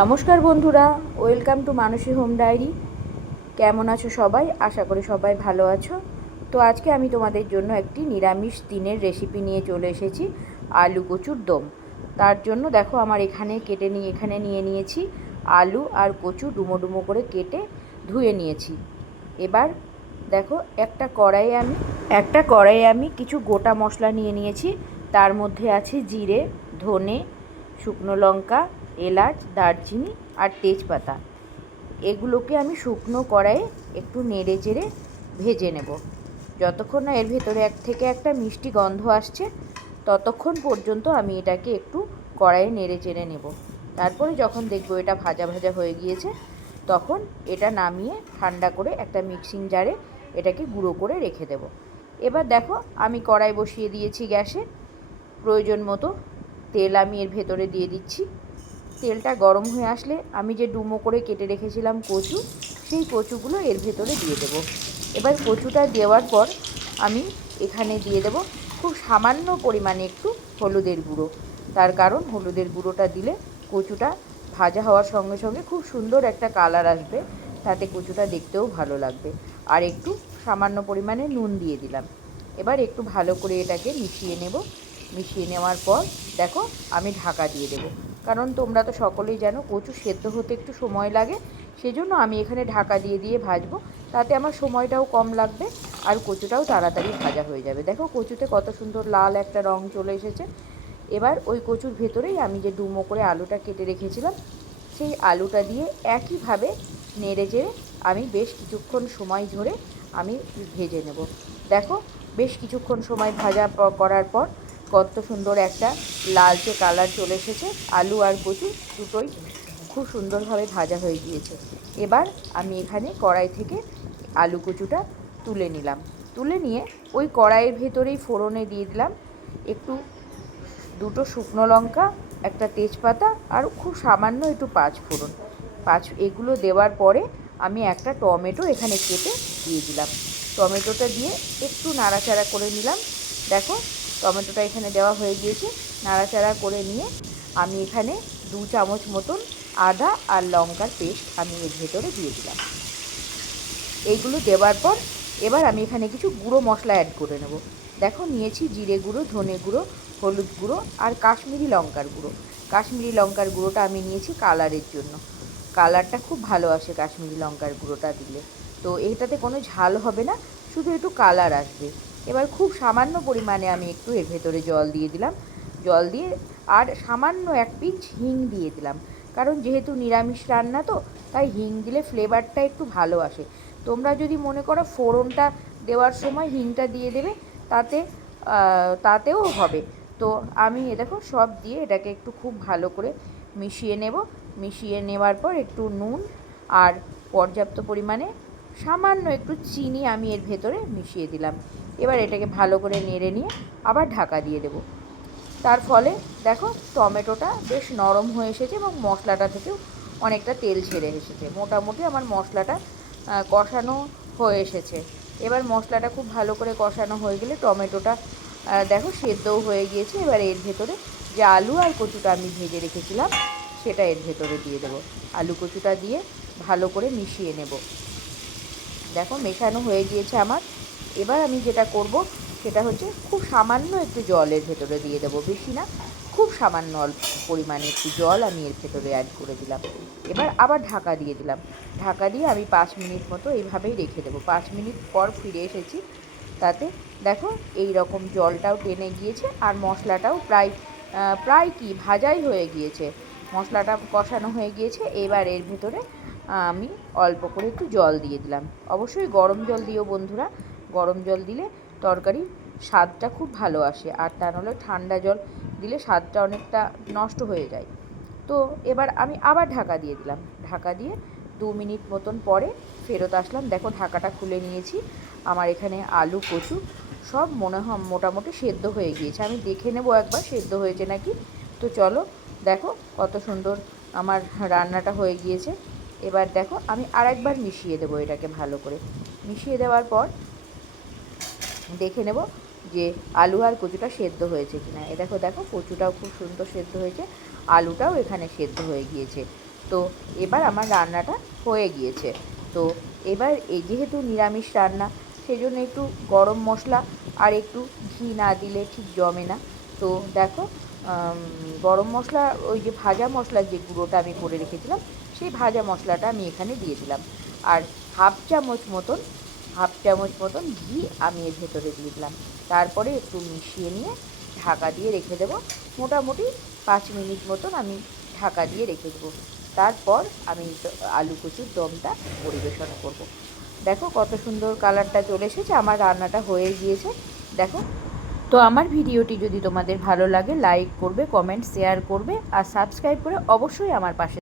নমস্কার বন্ধুরা, welcome to Manasi home diary. কেমন আছো সবাই? আশা করি সবাই ভালো আছো। তো আজকে আমি তোমাদের জন্য একটি নিরামিষ দিনের রেসিপি নিয়ে চলে এসেছি, আলু কচুর দম। তার জন্য দেখো আমার এখানে নিয়ে নিয়েছি আলু আর কচু ডুমো ডুমো করে কেটে ধুয়ে নিয়েছি। এবার দেখো একটা কড়াইয়ে আমি কিছু গোটা মশলা নিয়ে নিয়েছি। তার মধ্যে আছে জিরে, ধনে, শুকনো লঙ্কা, এলাচ, দারচিনি আর তেজপাতা। এগুলোকে আমি শুকনো কড়াইয়ে একটু নেড়ে চেড়ে ভেজে নেব। যতক্ষণ না এর ভেতরে একটা মিষ্টি গন্ধ আসছে ততক্ষণ পর্যন্ত আমি এটাকে একটু কড়াইয়ে নেড়ে চেড়ে নেব। তারপরে যখন দেখব এটা ভাজা ভাজা হয়ে গিয়েছে তখন এটা নামিয়ে ঠান্ডা করে একটা মিক্সিং জারে এটাকে গুঁড়ো করে রেখে দেব। এবার দেখো আমি কড়াই বসিয়ে দিয়েছি গ্যাসে। প্রয়োজন মতো তেল আমি এর ভেতরে দিয়ে দিচ্ছি। তেলটা গরম হয়ে আসলে আমি যে ডুমো করে কেটে রেখেছিলাম কচু, সেই কচুগুলো এর ভেতরে দিয়ে দেব। এবার কচুটা দেওয়ার পর আমি এখানে দিয়ে দেব খুব সামান্য পরিমাণে একটু হলুদের গুঁড়ো। তার কারণ হলুদের গুঁড়োটা দিলে কচুটা ভাজা হওয়ার সঙ্গে সঙ্গে খুব সুন্দর একটা কালার আসবে, তাতে কচুটা দেখতেও ভালো লাগবে। আর একটু সামান্য পরিমাণে নুন দিয়ে দিলাম। এবার একটু ভালো করে এটাকে মিশিয়ে নেওয়ার পর দেখো আমি ঢাকা দিয়ে দেবো। কারণ তোমরা তো সকলেই জানো কচু সেদ্ধ হতে একটু সময় লাগে, সেজন্য আমি এখানে ঢাকা দিয়ে দিয়ে ভাজবো। তাতে আমার সময়টাও কম লাগবে আর কচুটাও তাড়াতাড়ি ভাজা হয়ে যাবে। দেখো কচুতে কত সুন্দর লাল একটা রং চলে এসেছে। এবার ওই কচুর ভেতরেই আমি যে ডুমো করে আলুটা কেটে রেখেছিলাম সেই আলুটা দিয়ে একইভাবে নেড়ে চেড়ে আমি বেশ কিছুক্ষণ সময় ধরে আমি ভেজে নেব। দেখো বেশ কিছুক্ষণ সময় করার পর কত সুন্দর একটা লালচে কালার চলে এসেছে। আলু আর কচু দুটোই খুব সুন্দরভাবে ভাজা হয়ে গিয়েছে। এবার আমি এখানে কড়াই থেকে আলু কচুটা তুলে নিলাম। তুলে নিয়ে ওই কড়াইয়ের ভেতরেই ফোড়নে দিয়ে দিলাম একটু দুটো শুকনো লঙ্কা, একটা তেজপাতা আর খুব সামান্য একটু পাঁচফোড়ন। এগুলো দেওয়ার পরে আমি একটা টমেটো এখানে কেটে দিয়ে দিলাম। টমেটোটা দিয়ে একটু নাড়াচাড়া করে নিলাম। দেখো টমেটোটা এখানে দেওয়া হয়ে গিয়েছে। নাড়াচাড়া করে নিয়ে আমি এখানে 2 চামচ মতন আদা আর লঙ্কার পেস্ট আমি এর ভেতরে দিয়ে দিলাম। এইগুলো দেওয়ার পর এবার আমি এখানে কিছু গুঁড়ো মশলা অ্যাড করে নেব। দেখো নিয়েছি জিরে গুঁড়ো, ধনে গুঁড়ো, হলুদ গুঁড়ো আর কাশ্মীরি লঙ্কার গুঁড়ো। কাশ্মীরি লঙ্কার গুঁড়োটা আমি নিয়েছি কালারের জন্য। কালারটা খুব ভালো আসে কাশ্মীরি লঙ্কার গুঁড়োটা দিলে। তো এটাতে কোনো ঝাল হবে না, শুধু একটু কালার আসবে। এবার খুব সামান্য পরিমাণে আমি একটু এর ভেতরে জল দিয়ে দিলাম। জল দিয়ে আর সামান্য 1 পিঞ্চ হিং দিয়ে দিলাম। কারণ যেহেতু নিরামিষ রান্না তো, তাই হিং দিলে ফ্লেভারটা একটু ভালো আসে। তোমরা যদি মনে করো ফোড়নটা দেওয়ার সময় হিংটা দিয়ে দেবে, তাতেও হবে। তো আমি দেখো সব দিয়ে এটাকে একটু খুব ভালো করে মিশিয়ে নেব। মিশিয়ে নেওয়ার পর একটু নুন আর পর্যাপ্ত পরিমাণে সামান্য একটু চিনি আমি এর ভেতরে মিশিয়ে দিলাম। এবার এটাকে ভালো করে নেড়ে নিয়ে আবার ঢাকা দিয়ে দেবো। তার ফলে দেখো টমেটোটা বেশ নরম হয়ে এসেছে এবং মশলাটা থেকেও অনেকটা তেল ছেড়ে এসেছে। মোটামুটি আমার মশলাটা কষানো হয়ে এসেছে। এবার মশলাটা খুব ভালো করে কষানো হয়ে গেলে টমেটোটা দেখো সেদ্ধও হয়ে গিয়েছে। এবার এর ভেতরে যে আলু আর কচুটা আমি ভেজে রেখেছিলাম সেটা এর ভেতরে দিয়ে দেবো। আলু কচুটা দিয়ে ভালো করে মিশিয়ে নেব। দেখো মেশানো হয়ে গিয়েছে আমার। এবার আমি যেটা করব সেটা হচ্ছে খুব সামান্য একটু জলের ভেতরে দিয়ে দেবো, বেশি না, খুব সামান্য অল্প পরিমাণে একটু জল আমি এর ভেতরে অ্যাড করে দিলাম। এবার আবার ঢাকা দিয়ে দিলাম। ঢাকা দিয়ে আমি 5 মিনিট মতো এইভাবেই রেখে দেবো। 5 মিনিট পর ফিরে এসেছি। তাতে দেখো এই রকম জলটাও টেনে গিয়েছে আর মশলাটাও প্রায় কি ভাজাই হয়ে গিয়েছে। মশলাটা কষানো হয়ে গিয়েছে। এবার এর ভেতরে আমি অল্প করে একটু জল দিয়ে দিলাম। অবশ্যই গরম জল দিও বন্ধুরা। গরম জল দিলে তরকারির স্বাদটা খুব ভালো আসে, আর তা নাহলে ঠান্ডা জল দিলে স্বাদটা অনেকটা নষ্ট হয়ে যায়। তো এবার আমি আবার ঢাকা দিয়ে দিলাম। ঢাকা দিয়ে 2 মিনিট মতন পরে ফেরত আসলাম। দেখো ঢাকাটা খুলে নিয়েছি। আমার এখানে আলু কচু সব মোটামুটি সেদ্ধ হয়ে গিয়েছে। আমি দেখে নেব একবার সেদ্ধ হয়েছে নাকি। তো চলো দেখো কত সুন্দর আমার রান্নাটা হয়ে গিয়েছে। এবার দেখো আমি আরেকবার মিশিয়ে দেবো এটাকে ভালো করে। মিশিয়ে দেওয়ার পর দেখে নেব যে আলু আর কচুটা সেদ্ধ হয়েছে কিনা। দেখো কচুটাও খুব সুন্দর সেদ্ধ হয়েছে, আলুটাও এখানে সেদ্ধ হয়ে গিয়েছে। তো এবার আমার রান্নাটা হয়ে গিয়েছে। তো এবার এই যেহেতু নিরামিষ রান্না, সেই জন্য একটু গরম মশলা আর একটু ঘি না দিলে ঠিক জমে না। তো দেখো, গরম মশলা, ওই যে ভাজা মশলার যে গুঁড়োটা আমি করে রেখেছিলাম, সেই ভাজা মশলাটা আমি এখানে দিয়ে দিলাম। আর হাফ চামচ মতন ঘি আমি এর ভেতরে দিয়ে দিলাম। তারপরে একটু মিশিয়ে নিয়ে ঢাকা দিয়ে রেখে দেবো। মোটামুটি 5 মিনিট মতন আমি ঢাকা দিয়ে রেখে দেবো। তারপর আমি আলু কচুর দমটা পরিবেশন করব। দেখো কত সুন্দর কালারটা চলে এসেছে, আমার রান্নাটা হয়ে গিয়েছে। দেখো, তো আমার ভিডিওটি যদি তোমাদের ভালো লাগে, লাইক করবে, কমেন্ট, শেয়ার করবে আর সাবস্ক্রাইব করে অবশ্যই আমার পাশে